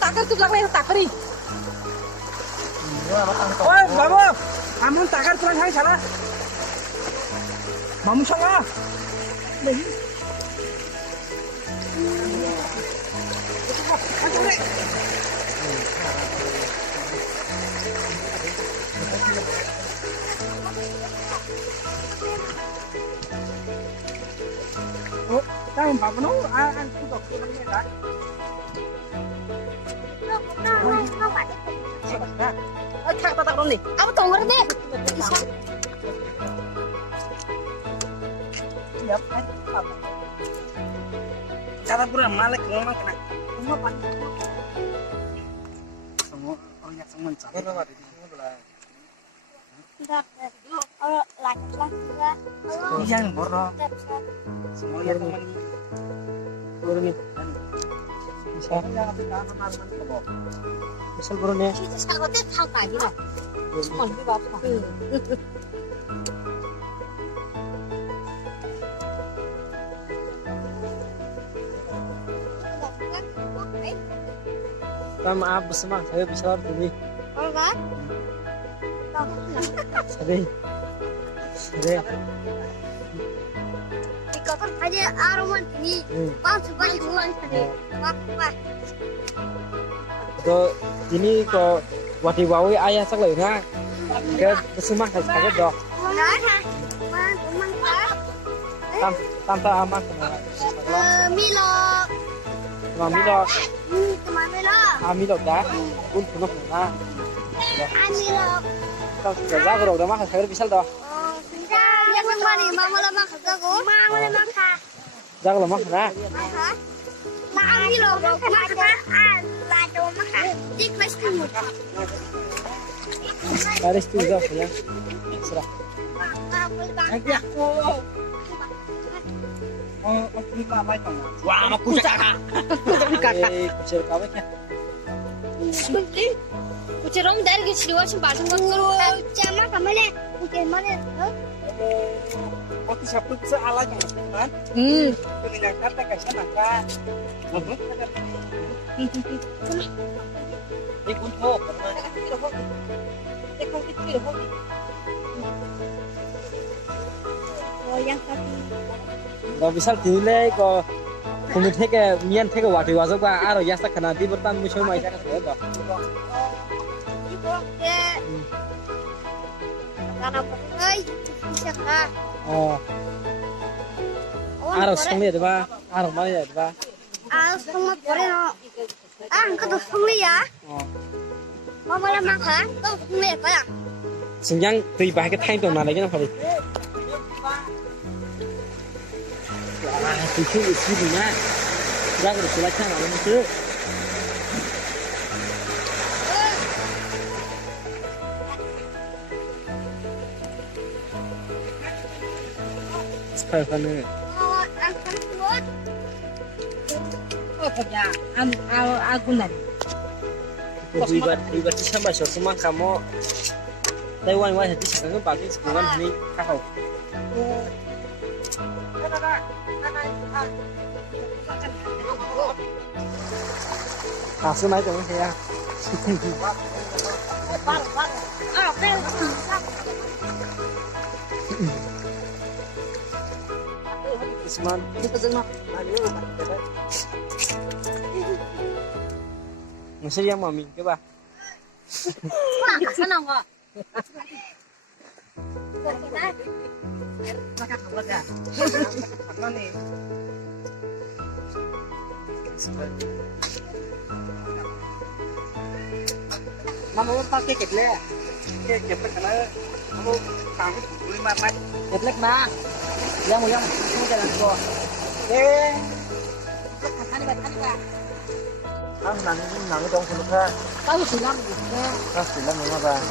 Takar tu belakang takari. Oi, babu, amun takar pulang hai sana. Mamu sana. Oh, tahu babu no, aku tak tahu ni dah. Thak tak ron ni. Apa tong ron ni? Siap, cara pura malak rumah kena. Rumah pakai. Semua orang yang semua cara. Rumah di sini belah. Yang borong. Semua yang teman. Borong ni. Bisa. Misal borong ni. Saya kata thak tadi lah. Semua di bawah. Maaf bersama saya besar ini. Apa? Sedih. Ikaw kan aja aroman ini. Pas bulan tadi. Apa? Itu ini kok wadi-wawi ayah sak lagi na. Ke bersama kaget dok. Tante aman Milo. Milo. Milo. Milo dah. Pun penuh na. Milo. Kau kerja kerja udah mah kaget bisa dok. Yang mana? Mama lama kerjaku. Mama lama kah? Jangan lemah na. Nah, Milo. Maka lado maka. Dik mas kamu. Harus tu dah ya. Serah. Nanti aku. Oh, aku apa itu? Wah, aku cakap. Kucing kau kan? Kucing rom dari kecil wajib badan kau. Cuma kamu ni, kucing mana? Oh, siapa tu salah kan? Kena yang kata kasih nak. Ini kuntuk. Oh, yang tadi. Kalau misal dinilai kok kulit heke mian heke wadi wajib kan? Aro ya sak kena di bertan musuh mai jangan saya dah. Ibu ke. Karena pergi siapa? Oh, aro sengli ada ba? Aro mana ada ba? Semua boleh no. Engkau tu sengli ya? Oh, Mama lama kah? Tu sengli apa ya? senjang tu ibarat kita time tu nak lagi nak kali. Wah, tu isi punya. Jangan terus macam mana tu. Sekarang ni. Oh, angkat kuat. Oh, kerja. Aku nanti. Ibarat sampai semua kamu. Taiwan wajah di sana bagi sekolah ni kau. Kasu naik macam saya. Isman. Masih yang mami ke bah? Sana enggak? Mana ni? Mama mau pakai ketle, ketle kena, kamu kaget boleh makan. Ketle na, yang ini jalan gua. Nang dong sini kan? Tahu silam. Silam memang bang.